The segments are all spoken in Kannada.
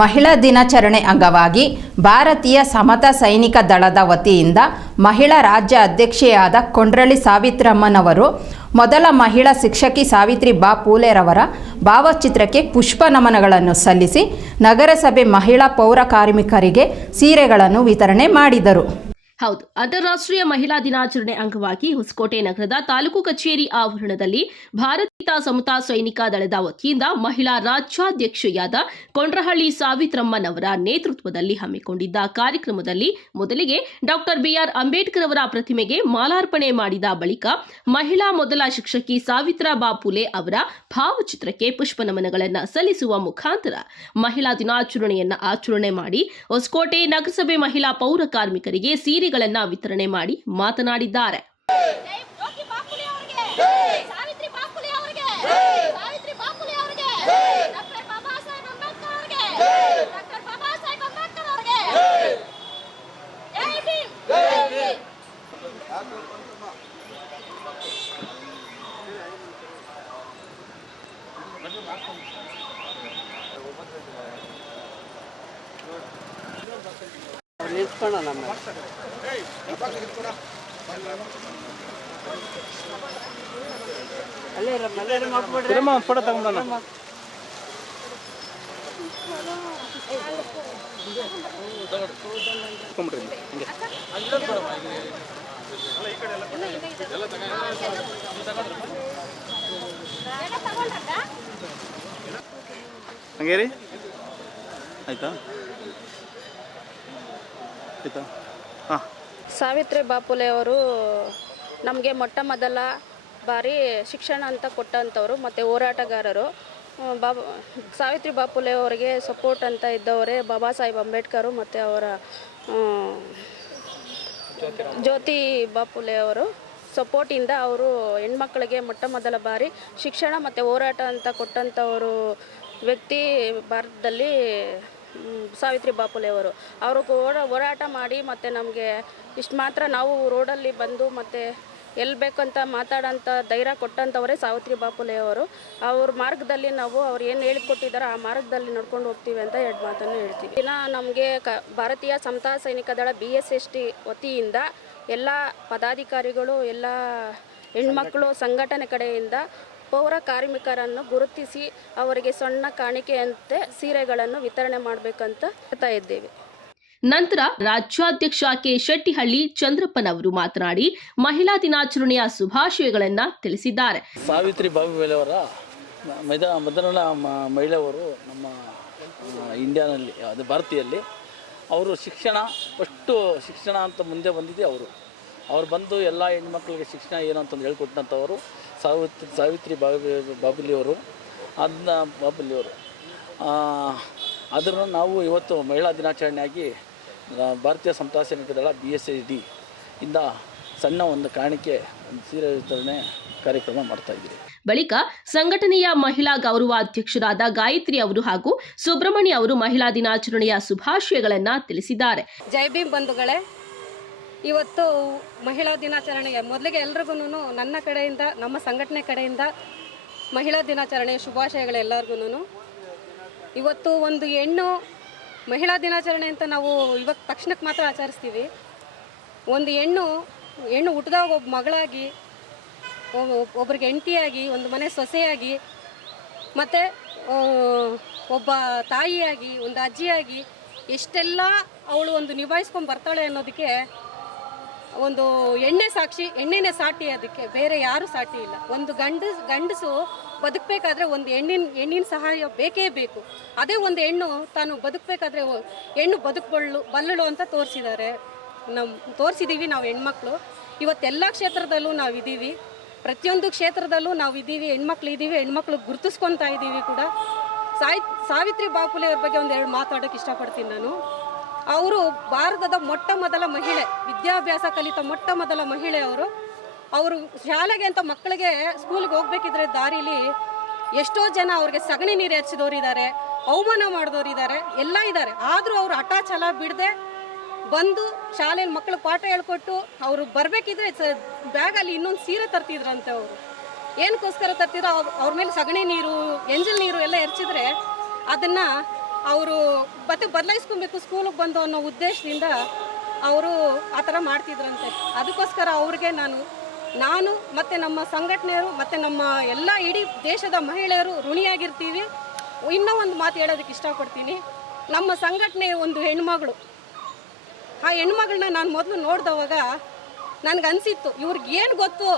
ಮಹಿಳಾ ದಿನಾಚರಣೆ ಅಂಗವಾಗಿ ಭಾರತೀಯ ಸಮತ ಸೈನಿಕ ದಳದ ವತಿಯಿಂದ ಮಹಿಳಾ ರಾಜ್ಯ ಅಧ್ಯಕ್ಷೆಯಾದ ಕೊಂಡ್ರಳ್ಳಿ ಸಾವಿತ್ರಮ್ಮನವರು, ಮೊದಲ ಮಹಿಳಾ ಶಿಕ್ಷಕಿ ಸಾವಿತ್ರಿ ಬಾ ಪೂಲೆರವರ ಭಾವಚಿತ್ರಕ್ಕೆ ಪುಷ್ಪ ನಮನಗಳನ್ನು ಸಲ್ಲಿಸಿ ನಗರಸಭೆ ಮಹಿಳಾ ಪೌರ ಕಾರ್ಮಿಕರಿಗೆ ಸೀರೆಗಳನ್ನು ವಿತರಣೆ ಮಾಡಿದರು. ಹೌದು. ಅಂತಾರಾಷ್ಟ್ರೀಯ ಮಹಿಳಾ ದಿನಾಚರಣೆ ಅಂಗವಾಗಿ ಹೊಸಕೋಟೆ ನಗರದ ತಾಲೂಕು ಕಚೇರಿ ಆವರಣದಲ್ಲಿ ಭಾರತೀಯ ಸಮತಾ ಸೈನಿಕ ದಳದ ವತಿಯಿಂದ ಮಹಿಳಾ ರಾಜ್ಯಾಧ್ಯಕ್ಷೆಯಾದ ಕೊಂಡ್ರಹಳ್ಳಿ ಸಾವಿತ್ರಮ್ಮನವರ ನೇತೃತ್ವದಲ್ಲಿ ಹಮ್ಮಿಕೊಂಡಿದ್ದ ಕಾರ್ಯಕ್ರಮದಲ್ಲಿ ಮೊದಲಿಗೆ ಡಾಕ್ಟರ್ ಬಿಆರ್ ಅಂಬೇಡ್ಕರ್ ಅವರ ಪ್ರತಿಮೆಗೆ ಮಾಲಾರ್ಪಣೆ ಮಾಡಿದ ಬಳಿಕ ಮಹಿಳಾ ಮೊದಲ ಶಿಕ್ಷಕಿ ಸಾವಿತ್ರಾ ಬಾಪುಲೆ ಅವರ ಭಾವಚಿತ್ರಕ್ಕೆ ಪುಷ್ಪನಮನಗಳನ್ನು ಸಲ್ಲಿಸುವ ಮುಖಾಂತರ ಮಹಿಳಾ ದಿನಾಚರಣೆಯನ್ನ ಆಚರಣೆ ಮಾಡಿ ಹೊಸಕೋಟೆ ನಗರಸಭೆ ಮಹಿಳಾ ಪೌರ ಕಾರ್ಮಿಕರಿಗೆ ಸೀರೆಗಳನ್ನ ವಿತರಣೆ ಮಾಡಿ ಮಾತನಾಡಿದ್ದಾರೆ. ಜೈ ನಮ್ಮ ಅಲ್ಲೇ ಇರಮ್ಮ ಒಂದು ಫೋಟೋ ತಗೊಂಬರೋಣ ತಗೊಂಬಿಡ್ರಿ ಹಂಗೆ ಹಂಗೆ. ರೀ ಆಯ್ತಾ? ಹಾಂ. ಸಾವಿತ್ರಿ ಬಾಪುಲೆ ಅವರು ನಮಗೆ ಮೊಟ್ಟ ಮೊದಲ ಬಾರಿ ಶಿಕ್ಷಣ ಅಂತ ಕೊಟ್ಟಂಥವ್ರು ಮತ್ತು ಹೋರಾಟಗಾರರು. ಬಾಬಾ, ಸಾವಿತ್ರಿ ಬಾಪುಲೆ ಅವರಿಗೆ ಸಪೋರ್ಟ್ ಅಂತ ಇದ್ದವರೇ ಬಾಬಾ ಸಾಹೇಬ್ ಅಂಬೇಡ್ಕರು ಮತ್ತು ಅವರ ಜ್ಯೋತಿ ಬಾಪುಲೆ ಅವರು. ಸಪೋರ್ಟಿಂದ ಅವರು ಹೆಣ್ಮಕ್ಳಿಗೆ ಮೊಟ್ಟ ಮೊದಲ ಬಾರಿ ಶಿಕ್ಷಣ ಮತ್ತು ಹೋರಾಟ ಅಂತ ಕೊಟ್ಟಂಥವರು ವ್ಯಕ್ತಿ ಭಾರತದಲ್ಲಿ ಸಾವಿತ್ರಿ ಬಾಪುಲೆಯವರು ಅವರು ಹೋರ ಹೋರಾಟ ಮಾಡಿ ಮತ್ತು ನಮಗೆ ಇಷ್ಟು ಮಾತ್ರ ನಾವು ರೋಡಲ್ಲಿ ಬಂದು ಮತ್ತು ಎಲ್ಲಿ ಬೇಕಂತ ಮಾತಾಡೋಂಥ ಧೈರ್ಯ ಕೊಟ್ಟಂಥವರೇ ಸಾವಿತ್ರಿ ಬಾಪುಲೆಯವರು. ಅವ್ರ ಮಾರ್ಗದಲ್ಲಿ ನಾವು ಅವ್ರು ಏನು ಹೇಳಿಕೊಟ್ಟಿದ್ದಾರೆ ಆ ಮಾರ್ಗದಲ್ಲಿ ನಡ್ಕೊಂಡು ಹೋಗ್ತೀವಿ ಅಂತ ಎರಡು ಮಾತನ್ನು ಹೇಳ್ತೀವಿ ದಿನ ನಮಗೆ ಕ, ಭಾರತೀಯ ಸಮತಾ ಸೈನಿಕ ದಳ ಬಿ ಎಸ್ ಎಸ್ ಟಿ ವತಿಯಿಂದ ಎಲ್ಲ ಪದಾಧಿಕಾರಿಗಳು, ಎಲ್ಲ ಹೆಣ್ಮಕ್ಳು, ಸಂಘಟನೆ ಕಡೆಯಿಂದ ಪೌರ ಕಾರ್ಮಿಕರನ್ನು ಗುರುತಿಸಿ ಅವರಿಗೆ ಸಣ್ಣ ಕಾಣಿಕೆಯಂತೆ ಸೀರೆಗಳನ್ನು ವಿತರಣೆ ಮಾಡಬೇಕಂತ ಹೇಳ್ತಾ ಇದ್ದೇವೆ. ನಂತರ ರಾಜ್ಯಾಧ್ಯಕ್ಷ ಕೆ ಶೆಟ್ಟಿಹಳ್ಳಿ ಚಂದ್ರಪ್ಪನವರು ಮಾತನಾಡಿ ಮಹಿಳಾ ದಿನಾಚರಣೆಯ ಶುಭಾಶಯಗಳನ್ನ ತಿಳಿಸಿದ್ದಾರೆ. ಸಾವಿತ್ರಿ ಬಾಬುವೇಲವರ ಮೊದ ಮೊದಲ ಮ- ಮಹಿಳೆಯವರು ನಮ್ಮ ಇಂಡಿಯಾನಲ್ಲಿ ಅದು ಭಾರತೀಯಲ್ಲಿ ಅವರು ಶಿಕ್ಷಣ ಫಸ್ಟು ಶಿಕ್ಷಣ ಅಂತ ಮುಂದೆ ಬಂದಿದೆ ಅವರು. ಅವ್ರು ಬಂದು ಎಲ್ಲ ಹೆಣ್ಮಕ್ಳಿಗೆ ಶಿಕ್ಷಣ ಏನು ಅಂತಂದು ಹೇಳ್ಕೊಟ್ಟಂಥವರು. ಸಾವಿತ್ರಿ ಸಾವಿತ್ರಿ ಬಾಬಿ ಬಾಬುಲಿಯವರು ಅದನ್ನ ಬಾಬುಲಿಯವರು. ಅದನ್ನು ನಾವು ಇವತ್ತು ಮಹಿಳಾ ದಿನಾಚರಣೆಯಾಗಿ ಭಾರತೀಯ ಸಮತಾ ಸೈನಿಕ ದಳ ಬಿ ಎಸ್ ಎಸ್ ಡಿ ಇಂದ ಸಣ್ಣ ಒಂದು ಕಾಣಿಕೆ ಒಂದು ಸೀರೆ ವಿತರಣೆ ಕಾರ್ಯಕ್ರಮ ಮಾಡ್ತಾ ಇದ್ದೀವಿ. ಬಳಿಕ ಸಂಘಟನೆಯ ಮಹಿಳಾ ಗೌರವಾಧ್ಯಕ್ಷರಾದ ಗಾಯತ್ರಿ ಅವರು ಹಾಗೂ ಸುಬ್ರಹ್ಮಣ್ಯ ಅವರು ಮಹಿಳಾ ದಿನಾಚರಣೆಯ ಶುಭಾಶಯಗಳನ್ನು ತಿಳಿಸಿದ್ದಾರೆ. ಜೈ ಭೀಮ್ ಬಂಧುಗಳೇ ಇವತ್ತು ಮಹಿಳಾ ದಿನಾಚರಣೆಗೆ ಮೊದಲಿಗೆ ಎಲ್ರಿಗೂ ನನ್ನ ಕಡೆಯಿಂದ, ನಮ್ಮ ಸಂಘಟನೆ ಕಡೆಯಿಂದ ಮಹಿಳಾ ದಿನಾಚರಣೆಯ ಶುಭಾಶಯಗಳು ಎಲ್ಲರಿಗೂ ಇವತ್ತು ಒಂದು ಹೆಣ್ಣು ಮಹಿಳಾ ದಿನಾಚರಣೆ ಅಂತ ನಾವು ಇವಾಗ ತಕ್ಷಣಕ್ಕೆ ಮಾತ್ರ ಆಚರಿಸ್ತೀವಿ. ಒಂದು ಹೆಣ್ಣು ಹೆಣ್ಣು ಹುಟ್ಟಿದಾಗ ಒಬ್ಬ ಮಗಳಾಗಿ ಒಬ್ಬರಿಗೆ ಹೆಂಡತಿಯಾಗಿ, ಒಂದು ಮನೆ ಸೊಸೆಯಾಗಿ, ಮತ್ತು ಒಬ್ಬ ತಾಯಿಯಾಗಿ, ಒಂದು ಅಜ್ಜಿಯಾಗಿ, ಎಷ್ಟೆಲ್ಲ ಅವಳು ಒಂದು ನಿಭಾಯಿಸ್ಕೊಂಡು ಬರ್ತಾಳೆ ಅನ್ನೋದಕ್ಕೆ ಒಂದು ಎಣ್ಣೆ ಸಾಕ್ಷಿ, ಎಣ್ಣೆನೇ ಸಾಟಿ ಅದಕ್ಕೆ, ಬೇರೆ ಯಾರು ಸಾಟಿ ಇಲ್ಲ. ಒಂದು ಗಂಡು, ಗಂಡಸು ಬದುಕಬೇಕಾದ್ರೆ ಒಂದು ಹೆಣ್ಣಿನ ಹೆಣ್ಣಿನ ಸಹಾಯ ಬೇಕೇ ಬೇಕು. ಅದೇ ಒಂದು ಹೆಣ್ಣು ತಾನು ಬದುಕಬೇಕಾದ್ರೆ ಹೆಣ್ಣು ಬದುಕಬಳ್ಳು, ಬಲ್ಲಳು ಅಂತ ತೋರಿಸಿದ್ದಾರೆ. ನಮ್ಮ ತೋರಿಸಿದ್ದೀವಿ ನಾವು ಹೆಣ್ಮಕ್ಳು. ಇವತ್ತೆಲ್ಲ ಕ್ಷೇತ್ರದಲ್ಲೂ ನಾವು ಇದ್ದೀವಿ ಪ್ರತಿಯೊಂದು ಕ್ಷೇತ್ರದಲ್ಲೂ ನಾವು ಇದ್ದೀವಿ ಹೆಣ್ಮಕ್ಳು ಇದ್ದೀವಿ ಹೆಣ್ಮಕ್ಳು ಗುರುತಿಸ್ಕೊತಾ ಇದ್ದೀವಿ ಕೂಡ. ಸಾಯಿ, ಸಾವಿತ್ರಿ ಬಾಪುಲೆ ಅವ್ರ ಬಗ್ಗೆ ಒಂದೆರಡು ಮಾತಾಡೋಕ್ಕೆ ಇಷ್ಟಪಡ್ತೀನಿ ನಾನು. ಅವರು ಭಾರತದ ಮೊಟ್ಟ ಮೊದಲ ಮಹಿಳೆ, ವಿದ್ಯಾಭ್ಯಾಸ ಕಲಿತ ಮೊಟ್ಟ ಮೊದಲ ಮಹಿಳೆ ಅವರು. ಅವರು ಶಾಲೆಗೆ ಅಂತ ಮಕ್ಕಳಿಗೆ ಸ್ಕೂಲ್ಗೆ ಹೋಗ್ಬೇಕಿದ್ರೆ ದಾರಿಲಿ ಎಷ್ಟೋ ಜನ ಅವ್ರಿಗೆ ಸಗಣಿ ನೀರು ಹಚ್ಚಿದವರಿದ್ದಾರೆ ಅವಮಾನ ಮಾಡಿದವರಿದ್ದಾರೆ ಎಲ್ಲ ಇದ್ದಾರೆ ಆದರೂ ಅವರು ಹಠ ಛಲ ಬಿಡದೆ ಬಂದು ಶಾಲೆಯಲ್ಲಿ ಮಕ್ಕಳು ಪಾಠ ಹೇಳ್ಕೊಟ್ಟು ಅವರು ಬರಬೇಕಿದ್ರೆ ಬ್ಯಾಗಲ್ಲಿ ಇನ್ನೊಂದು ಸೀರೆ ತರ್ತಿದ್ರಂತೆ ಅವರು. ಏನಕ್ಕೋಸ್ಕರ ತರ್ತಿದ್ರು ಅವ್ರ ಅವ್ರ ಮೇಲೆ ಸಗಣಿ ನೀರು, ಎಂಜಲ್ ನೀರು ಎಲ್ಲ ಎರಚಿದ್ರೆ ಅದನ್ನು ಅವರು ಮತ್ತೆ ಬದಲಾಯಿಸ್ಕೊಬೇಕು ಸ್ಕೂಲಿಗೆ ಬಂದು ಅನ್ನೋ ಉದ್ದೇಶದಿಂದ ಅವರು ಆ ಥರ ಮಾಡ್ತಿದ್ರಂತೆ. ಅದಕ್ಕೋಸ್ಕರ ಅವ್ರಿಗೆ ನಾನು ನಾನು ಮತ್ತು ನಮ್ಮ ಸಂಘಟನೆಯರು ಮತ್ತು ನಮ್ಮ ಎಲ್ಲ ಇಡೀ ದೇಶದ ಮಹಿಳೆಯರು ಋಣಿಯಾಗಿರ್ತೀವಿ. ಇನ್ನೂ ಒಂದು ಮಾತು ಹೇಳೋದಕ್ಕೆ ಇಷ್ಟಪಡ್ತೀನಿ. ನಮ್ಮ ಸಂಘಟನೆಯ ಒಂದು ಹೆಣ್ಮಗಳು, ಆ ಹೆಣ್ಮಗಳನ್ನ ನಾನು ಮೊದಲು ನೋಡಿದವಾಗ ನನಗೆ ಅನಿಸಿತ್ತು, ಇವ್ರಿಗೆ ಏನು ಗೊತ್ತು?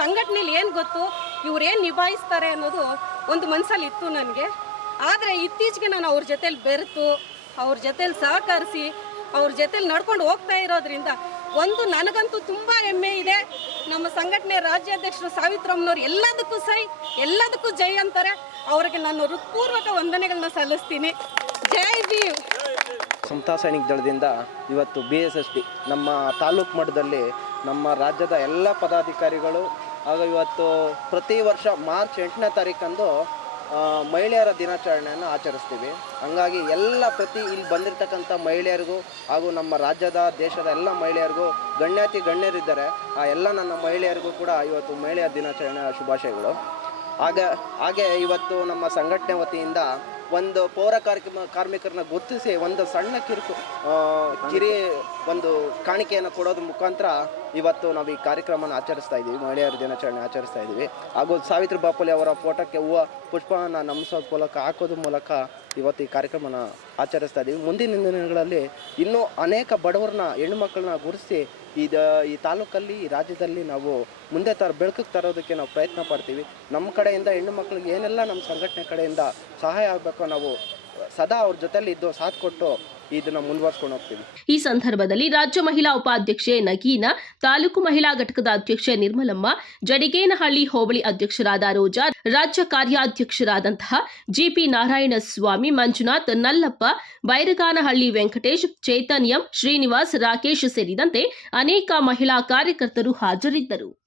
ಸಂಘಟನೆಯಲ್ಲಿ ಏನು ಗೊತ್ತು? ಇವ್ರು ಏನು ನಿಭಾಯಿಸ್ತಾರೆ ಅನ್ನೋದು ಒಂದು ಮನಸ್ಸಲ್ಲಿ ಇತ್ತು ನನಗೆ. ಆದರೆ ಇತ್ತೀಚೆಗೆ ನಾನು ಅವ್ರ ಜೊತೇಲಿ ಬೆರೆತು, ಅವ್ರ ಜೊತೇಲಿ ಸಹಕರಿಸಿ, ಅವ್ರ ಜೊತೇಲಿ ನಡ್ಕೊಂಡು ಹೋಗ್ತಾ ಇರೋದ್ರಿಂದ ಒಂದು ನನಗಂತೂ ತುಂಬ ಹೆಮ್ಮೆ ಇದೆ. ನಮ್ಮ ಸಂಘಟನೆ ರಾಜ್ಯಾಧ್ಯಕ್ಷರು ಸಾವಿತ್ರಮ್ಮನವ್ರು ಎಲ್ಲದಕ್ಕೂ ಸೈ, ಎಲ್ಲದಕ್ಕೂ ಜೈ ಅಂತಾರೆ. ಅವ್ರಿಗೆ ನಾನು ಹೃತ್ಪೂರ್ವಕ ವಂದನೆಗಳನ್ನ ಸಲ್ಲಿಸ್ತೀನಿ. ಜೈ ಭೀಮ್. ಸಮತಾ ಸೈನಿಕ ದಳದಿಂದ ಇವತ್ತು ಬಿ ಎಸ್ ಎಸ್ ಪಿ ನಮ್ಮ ತಾಲೂಕು ಮಟ್ಟದಲ್ಲಿ ನಮ್ಮ ರಾಜ್ಯದ ಎಲ್ಲ ಪದಾಧಿಕಾರಿಗಳು, ಹಾಗೂ ಇವತ್ತು ಪ್ರತಿ ವರ್ಷ ಮಾರ್ಚ್ ಎಂಟನೇ ತಾರೀಕಂದು ಮಹಿಳೆಯರ ದಿನಾಚರಣೆಯನ್ನು ಆಚರಿಸ್ತೀವಿ. ಹಂಗಾಗಿ ಎಲ್ಲ ಪ್ರತಿ ಇಲ್ಲಿ ಬಂದಿರತಕ್ಕಂಥ ಮಹಿಳೆಯರಿಗೂ ಹಾಗೂ ನಮ್ಮ ರಾಜ್ಯದ, ದೇಶದ ಎಲ್ಲ ಮಹಿಳೆಯರಿಗೂ ಗಣ್ಯಾತಿ ಗಣ್ಯರಿದ್ದಾರೆ. ಆ, ಎಲ್ಲ ನನ್ನ ಮಹಿಳೆಯರಿಗೂ ಕೂಡ ಇವತ್ತು ಮಹಿಳೆಯರ ದಿನಾಚರಣೆಯ ಶುಭಾಶಯಗಳು. ಹಾಗೆ ಹಾಗೆ ಇವತ್ತು ನಮ್ಮ ಸಂಘಟನೆ ವತಿಯಿಂದ ಒಂದು ಪೌರ ಕಾರ್ಯಕ್ರಮ ಕಾರ್ಮಿಕರನ್ನ ಗುರುತಿಸಿ ಒಂದು ಸಣ್ಣ ಕಿರುಕು ಕಿರಿ ಒಂದು ಕಾಣಿಕೆಯನ್ನು ಕೊಡೋದ್ರ ಮುಖಾಂತರ ಇವತ್ತು ನಾವು ಈ ಕಾರ್ಯಕ್ರಮನ ಆಚರಿಸ್ತಾ ಇದ್ದೀವಿ ಮಹಿಳೆಯರ ದಿನಾಚರಣೆ ಆಚರಿಸ್ತಾ ಇದ್ದೀವಿ ಹಾಗೂ ಸಾವಿತ್ರಿ ಬಾಪುಲೆ ಅವರ ಫೋಟೋಕ್ಕೆ ಹೂವು ಪುಷ್ಪವನ್ನು ನಮಿಸೋದ್ ಮೂಲಕ ಹಾಕೋದ್ರ ಮೂಲಕ ಇವತ್ತು ಈ ಕಾರ್ಯಕ್ರಮನ ಆಚರಿಸ್ತಾ ಇದ್ದೀವಿ ಮುಂದಿನ ದಿನಗಳಲ್ಲಿ ಇನ್ನೂ ಅನೇಕ ಬಡವರನ್ನ, ಹೆಣ್ಣುಮಕ್ಕಳನ್ನ ಗುರುತಿಸಿ ಇದು ಈ ತಾಲೂಕಲ್ಲಿ, ಈ ರಾಜ್ಯದಲ್ಲಿ ನಾವು ಮುಂದೆ ತರ, ಬೆಳಕಿಗೆ ತರೋದಕ್ಕೆ ನಾವು ಪ್ರಯತ್ನ ಪಡ್ತೀವಿ. ನಮ್ಮ ಕಡೆಯಿಂದ ಹೆಣ್ಣು ಮಕ್ಕಳಿಗೆ ಏನೆಲ್ಲ ನಮ್ಮ ಸಂಘಟನೆ ಕಡೆಯಿಂದ ಸಹಾಯ ಆಗಬೇಕೋ ನಾವು ಸದಾ ಅವ್ರ ಜೊತೆಲಿ ಇದ್ದು ಸಾಥ್ ಕೊಟ್ಟು ಇದನ್ನ ಮುಂದುವರ್ಸ್ಕೊಂಡು ಹೋಗ್ತೀವಿ. ಈ ಸಂದರ್ಭದಲ್ಲಿ ರಾಜ್ಯ ಮಹಿಳಾ ಉಪಾಧ್ಯಕ್ಷೆ ನಗೀನಾ, ತಾಲೂಕು ಮಹಿಳಾ ಘಟಕದ ಅಧ್ಯಕ್ಷೆ ನಿರ್ಮಲಮ್ಮ, ಜಡಿಗೇನಹಳ್ಳಿ ಹೋಬಳಿ ಅಧ್ಯಕ್ಷರಾದ ರೋಜಾ, ರಾಜ್ಯ ಕಾರ್ಯಾಧ್ಯಕ್ಷರಾದಂತಹ ಜಿಪಿ ನಾರಾಯಣಸ್ವಾಮಿ, ಮಂಜುನಾಥ್ ನಲ್ಲಪ್ಪ, ಬೈರಗಾನಹಳ್ಳಿ ವೆಂಕಟೇಶ್, ಚೈತನ್ಯಂ, ಶ್ರೀನಿವಾಸ್, ರಾಕೇಶ್ ಸೇರಿದಂತೆ ಅನೇಕ ಮಹಿಳಾ ಕಾರ್ಯಕರ್ತರು ಹಾಜರಿದ್ದರು.